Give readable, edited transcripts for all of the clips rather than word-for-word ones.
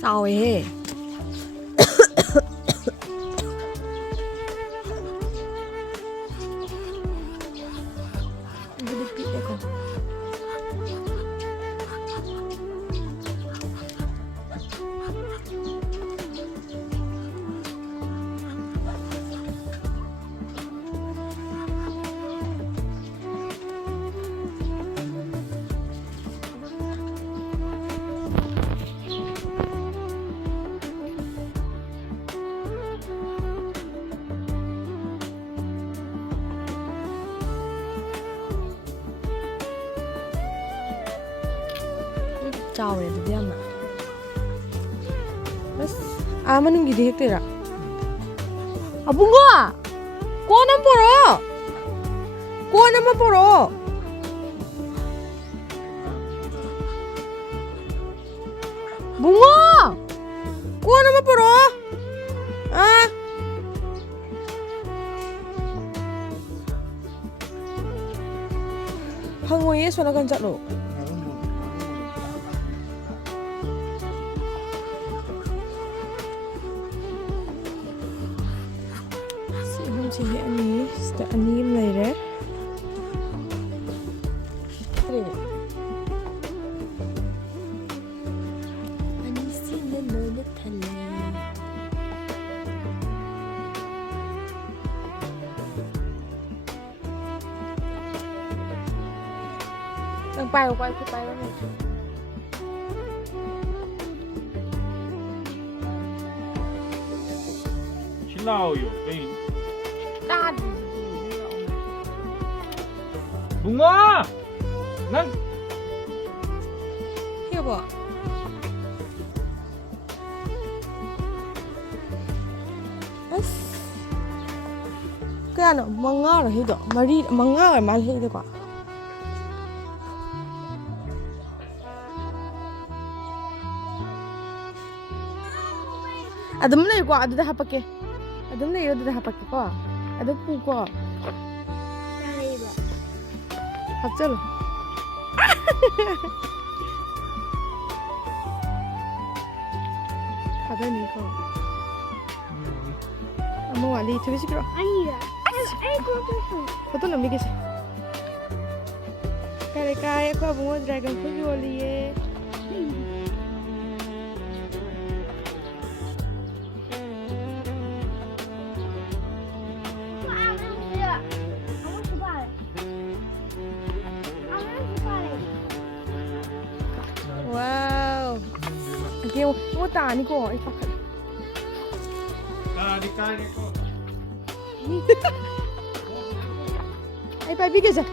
짜오해. 이거 이거. 짜오래 드디어나. बस आमन गिदी है तेरा अबुंगा कौन हम परो bunga kौन हम परो hangoye sono kan chatlo sini ani mere ani sini nole thale đang bay quay cứ bay này 신나요. 에이. ta 붕어! 난 hiểu bỏ cái ano manga rồi hiểu mari manga rồi mal hiểu được quả adum này quả adum hapake adum này adum hapake quả adum pu quả 합쳐로 가다니 이거 엄마 와리 저기 시끄러 아니야. 아이고. 그것도 넘기겠어 까레까레 거 붕어 드래곤 푸기 올리에 와우 이게 뭐다 아니고 이 빡 까리까리 거. 아이 빨리 비켜자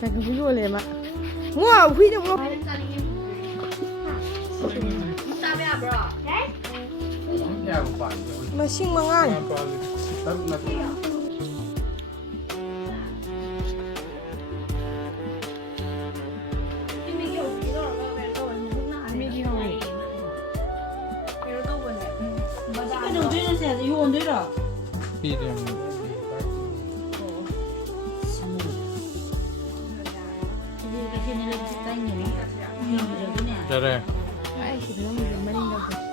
내가 푸기 올리에 막 우와 휘냐 뭐 마싱 망안 비름. 잘해. 아이 지금 너무 맨날이라고